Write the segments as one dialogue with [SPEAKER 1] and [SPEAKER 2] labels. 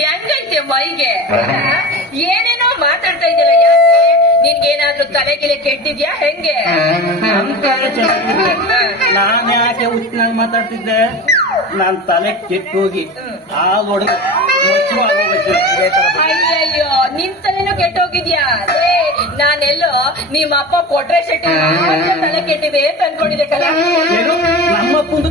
[SPEAKER 1] ಹೆಂಗೈತೆ ಮೈಗೆ? ಏನೇನೋ ಮಾತಾಡ್ತಾ ಇದೆಯಲ್ಲ ಯಾಕೆ? ನಿನ್ಗೇನಾದ್ರೂ ತಲೆಗಿಲೆ ಕೆಟ್ಟಿದ್ಯಾ? ಹೆಂಗೆ?
[SPEAKER 2] ನಾನ್ ಯಾಕೆ ಉಚ್ಚಿನಾಗ ಮಾತಾಡ್ತಿದ್ದೆ? ನಾನ್ ತಲೆ ಕೆಟ್ಟು ಹೋಗಿ ಆ ಒಡಗೆ
[SPEAKER 1] ಅಯ್ಯಯ್ಯೋ ನಿನ್ ತಲೆನೂ ಕೆಟ್ಟೋಗಿದ್ಯಾ? ಏ ನಾನೆಲ್ಲೋ ನಿಮ್ಮ ಅಪ್ಪ ಕೊಟ್ರೆ ಶೆಟ್ಟಿ ತಲೆ ಕೆಟ್ಟಿದೆ ಅಂತ ಅನ್ಕೊಂಡಿದ್ದೆ ಕಲ
[SPEAKER 2] ಅಪ್ಪಂದು ನಮ್ಮಪ್ಪಂದು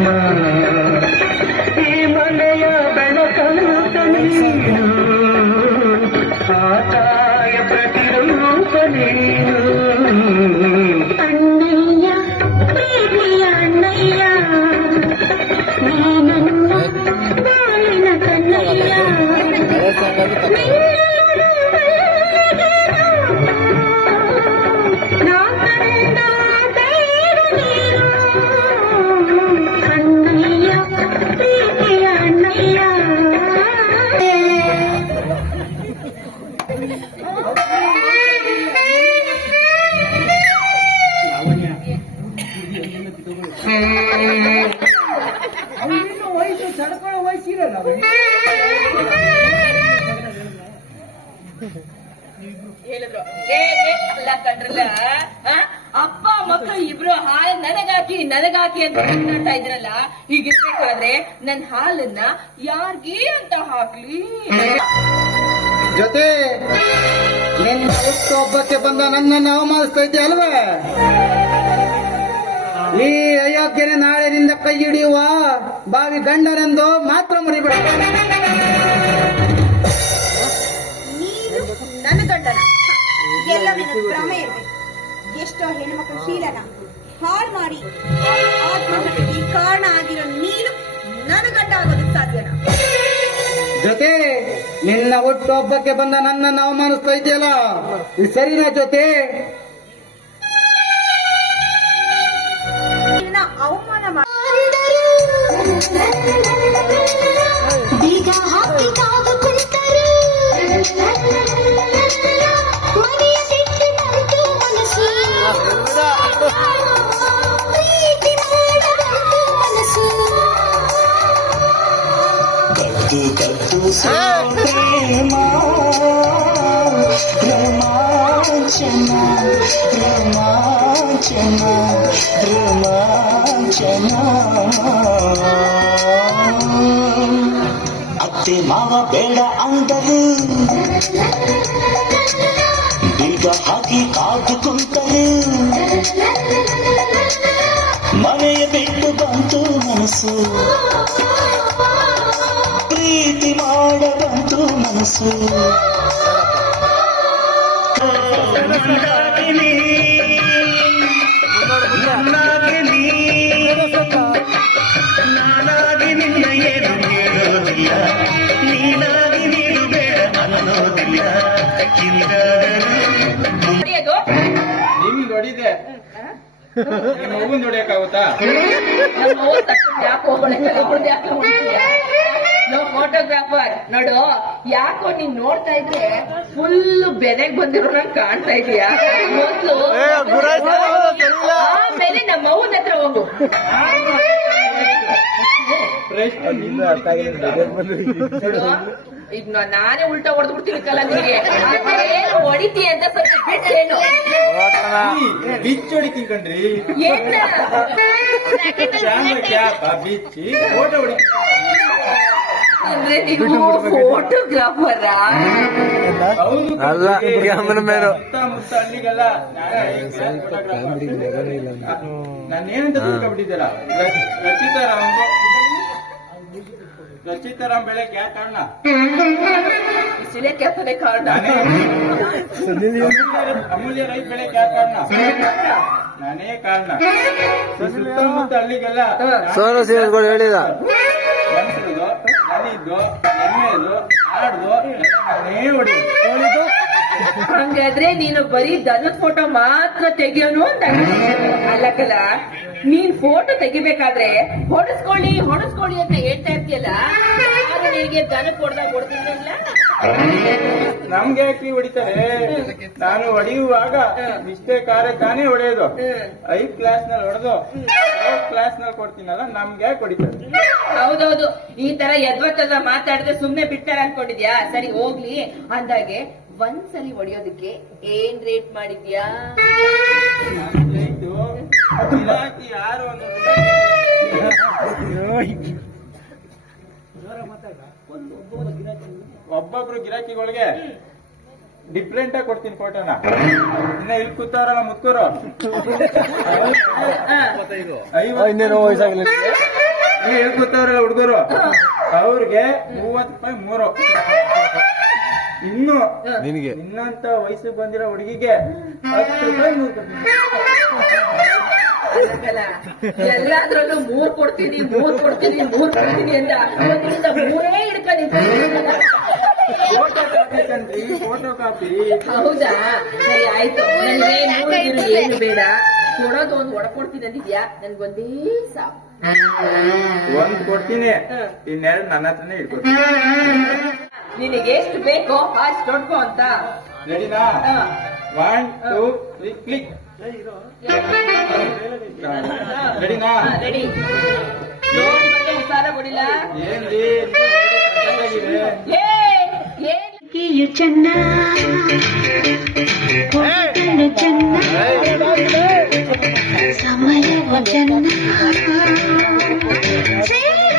[SPEAKER 1] আমরা ನನಗಾಕಿ ಅಂತ ಮಾತಾಡ್ತಾ ಇದ್ರಲ್ಲ ಹೀಗಿರ್ಬೇಕಾದ್ರೆ ನನ್ ಹಾಲನ್ನ ಯಾರ್ಗೇ ಅಂತ ಹಾಕ್ಲಿ?
[SPEAKER 3] ಜೊತೆ ನಿನ್ನ ಹಬ್ಬಕ್ಕೆ ಬಂದ ನನ್ನನ್ನು ಅವಮಾನಿಸ್ತಾ ಇದ್ದೆ ಅಲ್ವಾ? ಈ ಅಯೋಗ್ಯನೇ ನಾಳೆನಿಂದ ಕೈ ಹಿಡಿಯುವ ಬಾವಿ ಗಂಡನೆಂದು ಮಾತ್ರ ಮರಿಬೇಡ.
[SPEAKER 4] ನೀನು ನನ್ನ ಗಂಡನ. ಎಲ್ಲ ನಿನ್ನ ಭ್ರಮೆ ಇರ್ಬೇಕು. ಎಷ್ಟೋ ಹೆಣ್ಮಕ್ಳು ಶೀಲನ. ಹಾಳು ಮಾಡಿ. ಆತ್ಮಹತ್ಯೆಗೆ ಕಾರಣ ಆಗಿರೋ ನೀನು ನನ್ನ ಗಂಡ ಆಗೋದಕ್ಕೆ ಸಾಧ್ಯನಾ?
[SPEAKER 3] ಜೊತೆ ನಿನ್ನ ಹುಟ್ಟುಹಬ್ಬಕ್ಕೆ ಬಂದ ನನ್ನನ್ನು ಅವಮಾನಿಸ್ತಾ ಇದೆಯಲ್ಲ ಈ ಸರಿನಾ ಜೊತೆ?
[SPEAKER 4] ನಿನ್ನ ಅವಮಾನ ಮಾಡಿ
[SPEAKER 2] ಕದ್ದು ಕದ್ದು ಪ್ರೇಮ ರೋಮಾಂಚನ ರೋಮಾಂಚನ ರೋಮಾಂಚನ ಅತ್ತೆ ಮಾವ ಬೇಡ ಅಂದರು ಬೀಗ ಹಾಕಿ ಕಾದು ಕುಂತರು ಮನೆಯ ಬಿಟ್ಟು ಬಂತು ಮನಸ್ಸು
[SPEAKER 3] ನಿಮ್ಗೆ ಹೊಡಿದೆ ಮಗುನ್ ಹೊಡಿಯಕ್ಕಾಗುತ್ತಾ
[SPEAKER 1] ಯಾಕೆ ನಾವು ಫೋಟೋಗ್ರಾಫರ್ ನೋಡು ಯಾಕೋ ನೀನ್ ನೋಡ್ತಾ ಇದ್ರೆ ಫುಲ್ ಬೆನೆಗ್ ಬಂದಿರೋ ನಂಗೆ ಕಾಣ್ತಾ ಇದೀಯಾ? ಮೊದ್ಲು ಆಮೇಲೆ ನಮ್ಮ ಅವ್ವನ ಹತ್ರ ಹೋಗು. ನೋಡು, ಈಗ ನಾನೇ ಉಲ್ಟಾ ಹೊಡೆದು ಬಿಡ್ತೀನಿ ಕಲ ನಿಮಗೆ ಏನು ಹೊಡಿತೀಯ ಅಂತ ಸ್ವಲ್ಪ ಬಿಟ್ಟೇನು
[SPEAKER 3] ಬಿಚ್ಚಿ ಹೊಡಿತೀನಿ ಕಣ್ರಿ
[SPEAKER 1] ಏನ
[SPEAKER 3] ಬಿಚ್ಚಿ ಫೋಟೋ ಹೊಡಿತೀವಿ
[SPEAKER 1] ಅಂದ್ರೆ ನೀವು ಫೋಟೋಗ್ರಾಫರ
[SPEAKER 5] ಅಲ್ಲ,
[SPEAKER 6] ಬೆಳಗ್ಗೆ ಯಾಕೆ ಕಾರಣ
[SPEAKER 1] ಸಿಲೆ ಕೆತ್ತನೆ ಕಾರಣ.
[SPEAKER 6] ನಾನೇ ಅಮೂಲ್ಯ ರೈ ಬೆಳಗ್ಗೆ ಯಾಕೆ ಕಾರಣ ನಾನೇ ಕಾರಣ. ಸುತ್ತಮುತ್ತ ಹಳ್ಳಿಗೆಲ್ಲ
[SPEAKER 5] ಸೋನು ಸೀರೆ ಹೇಳಿದ
[SPEAKER 6] ನನಿದ್ದು ಎಮ್ಮೆದು ಆಡ್ದು ಎಲ್ಲ ನಾನೇ ಹೊಡೆಯೋದು
[SPEAKER 1] ಹಂಗಾದ್ರೆ ನೀನು ಬರೀ ದನದ ಫೋಟೋ ಮಾತ್ರ ತೆಗಿಯೋನು ಅಂತ ಅಲ್ಲಕಲ್ಲ ನೀನ್ ಫೋಟೋ ತೆಗಿಬೇಕಾದ್ರೆ ಹೊಡಸ್ಕೊಳ್ಳಿ ಹೊಡಸ್ಕೊಳ್ಳಿ ಅಂತ ಹೇಳ್ತಾ ಇರ್ತೀಯಲ್ಲ ನಿನಗೆ ದನ ಕೊಡ್ದಾಗ ಹೊಡೆದಿಲ್ಲ
[SPEAKER 6] ನಮ್ಗೆ ಯಾಕೆ ಹೊಡಿತಾರೆ? ನಾನು ಹೊಡೆಯುವಾಗ ಇಷ್ಟೇ ಕಾರ್ಯ ತಾನೇ ಹೊಡೆಯೋದು. ಐದ್ ಕ್ಲಾಸ್ನಲ್ಲಿ ಹೊಡೆದು ಕ್ಲಾಸ್ನಲ್ಲಿ ಕೊಡ್ತೀನಲ್ಲ ನಮ್ಗೆ ಯಾಕೆ ಹೊಡಿತಾರೆ?
[SPEAKER 1] ಹೌದೌದು ಈ ತರ ಎದ್ವತ್ತಲ್ಲ ಮಾತಾಡಿದ್ರೆ ಸುಮ್ನೆ ಬಿಡ್ತಾರೆ ಅನ್ಕೊಂಡಿದ್ಯಾ? ಸರಿ ಹೋಗ್ಲಿ ಅಂದಾಗೆ ಒಂದ್ಸಲಿ ಹೊಡಿಯೋದಕ್ಕೆ ಏನ್ ರೇಟ್ ಮಾಡಿದ್ಯಾ
[SPEAKER 6] ಯಾರು ಒಬ್ಬೊಬ್ರು ಗಿರಾಕಿಗಳಿಗೆ ಡಿಫ್ರೆಂಟ್ ಆಗಿ ಕೊಡ್ತೀನಿ ಫೋಟೋನ ಇನ್ನ ಇಲ್ಲಿ ಕೂತಾರಲ್ಲ ಮುತ್ಕೂರು.
[SPEAKER 5] ವಯಸ್ಸಾಗಲಿ
[SPEAKER 6] ಇಲ್ಲಿ ಕೂತಾರಲ್ಲ ಹುಡುಗರು. ಅವ್ರಿಗೆ ಮೂವತ್ತು ರೂಪಾಯಿ ಮೂರು. ಇನ್ನು
[SPEAKER 5] ನಿನಗೆ.
[SPEAKER 6] ನಿನ್ನಂತ ವಯಸ್ಸಿಗೆ ಬಂದಿರೋ ಹುಡುಗಿಗೆ ಹತ್ತು ರೂಪಾಯಿ ಮೂರು ಕೊಡ್ತೀನಿ.
[SPEAKER 1] ಎಲ್ಲಾದ್ರಲ್ಲೂ ಮೂರ್ ಕೊಡ್ತೀನಿ ಮೂರ್ ಕೊಡ್ತೀನಿ ಮೂರ್ ಕೊಡ್ತೀನಿ ಅಂತ. ಇವತ್ತಿಂದ ಮೂರೇ ಹಿಡ್ಕೊಂಡು
[SPEAKER 6] ಫೋಟೋ ಕಾಪಿ ಕಣ್ರಿ ಫೋಟೋ ಕಾಪಿ
[SPEAKER 1] ಹೌದಾ? ಸರಿ ಆಯ್ತು. ನನಗೆ ಮೂರು ಏನು ಬೇಡ? ಕೊಡೋದು ಒಂದು ಒಡಕೊಡ್ತೀನಿ ಅಂದಿದ್ಯಾ? ನನ್ಗೊಂದೇ ಸಾಕು.
[SPEAKER 6] ಒಂದ್ ಕೊಡ್ತೀನಿ. ಇನ್ನೆರಡು ನನ್ನ ಹತ್ರನೇ ಇಟ್ಕೊಡ್ತೀನಿ.
[SPEAKER 1] ನಿನಗೆ ಎಷ್ಟು ಬೇಕೋ ಅಷ್ಟು ದೊಡ್ಕೋ ಅಂತ
[SPEAKER 6] ರೆಡಿನಾ
[SPEAKER 1] ಹಾ.
[SPEAKER 6] ಒನ್ ಟೂ ತ್ರೀ ಕ್ಲಿಕ್ ರೆಡಿನಾ
[SPEAKER 1] ರೆಡಿ ಏನ್ ಬಟ್ಟೆ ಉಸಾರ ಕೊಡಿಲ್ಲ
[SPEAKER 6] ಏನ್ರಿ ಚೆನ್ನಾಗಿದೆ.
[SPEAKER 1] ಏ ಏನ್
[SPEAKER 4] ಕಿಯು ಚೆನ್ನ ಹೊಟ್ಟಲು ಚೆನ್ನ ಸಮಯವು ಚೆನ್ನ ಸೇರಲು ಚೆನ್ನ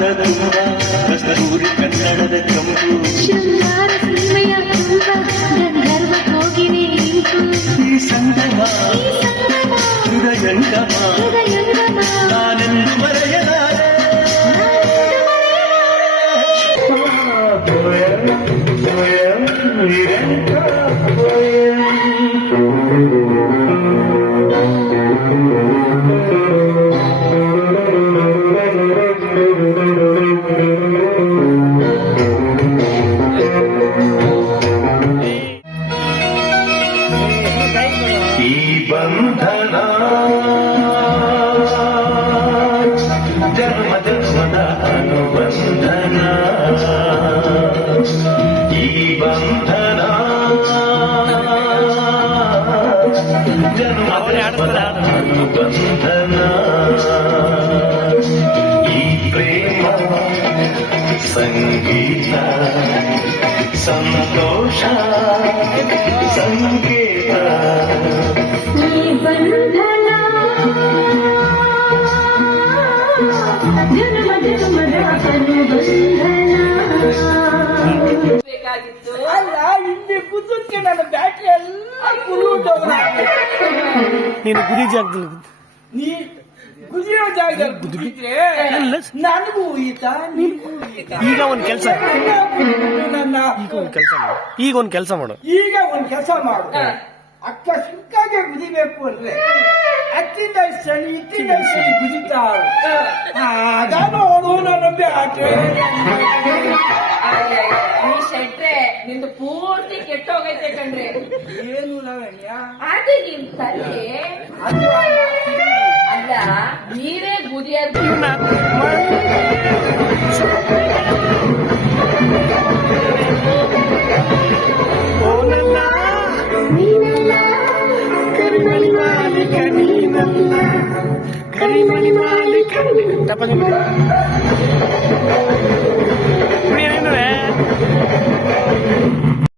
[SPEAKER 2] ಕಾಮದ ತುಂಬ ಕಸ್ತೂರಿ ಕನ್ನಡದ ಕಂಪು
[SPEAKER 4] ಶೃಂಗಾರ ಸೀಮೆಯ ತುಂಬ ಗಂಧರ್ವ ಕೋಗಿಲೆ ಇಂಪು
[SPEAKER 2] ಈ ಸಂಗಮ
[SPEAKER 4] ಈ ಸಂಗಮ
[SPEAKER 2] ಹೃದಯಂಗಮ
[SPEAKER 4] ಹೃದಯಂಗಮ
[SPEAKER 2] ನಾನೆಂದು ಮರೆಯಲಾರೆ ಸ್ವಯಂ ಸ್ವಯಂ ನಿರಂತರ ಬಂಧನ ಜನ್ಮ ಜನ್ಮದ ಅನುಬಂಧನ ಈ ಬಂಧನ ಜನ್ಮ ಜನ್ಮದ ಅನುಬಂಧನ ಈ ಪ್ರೇಮ ಸಂಗೀತ ಸಂತೋಷ
[SPEAKER 1] ಬೇಕಾಗಿತ್ತು.
[SPEAKER 6] ಅಲ್ಲ ಇಲ್ಲಿ ಕುದ್ದಕ್ಕೆ ನನ್ನ ಬ್ಯಾಟ್ರಿ ಎಲ್ಲ
[SPEAKER 5] ನೀನು ಗುರಿ ಜಾಗದಲ್ಲಿ
[SPEAKER 6] ನೀ ಕುದಿಯೋ ಜಾಗದಲ್ಲಿ ನನಗೂ ಈತ ನಿನಗೂ ಈತ
[SPEAKER 5] ಈಗ ಒಂದ್ ಕೆಲಸ.
[SPEAKER 6] ನನ್ನ
[SPEAKER 5] ಈಗ ಒಂದ್ ಕೆಲಸ ಮಾಡು. ಈಗ ಒಂದು ಕೆಲಸ ಮಾಡು.
[SPEAKER 6] ಈಗ ಒಂದು ಕೆಲಸ ಮಾಡು.
[SPEAKER 7] ಅಕ್ಕ ಸಿಕ್ಕಾಗೆ ಗುದಿಬೇಕು ಅಂದ್ರೆ ಅತ್ತಿಂದ ಸಣಿ ಇತ್ತಿಂದ ಸಣಿ ನನ್ನ ಬ್ಯಾಟೆ.
[SPEAKER 1] ಶೆಟ್ರೆ ನಿಂದು ಪೂರ್ತಿ ಕೆಟ್ಟೋಗೈತೆ ಕಣ್ರಿ.
[SPEAKER 7] ಏನು ಲವಣ್ಯ?
[SPEAKER 1] ಅದು ನಿಮ್ ತಲೆ. ಅಲ್ಲ. ನೀರೇ ಗುದಿಯೋದು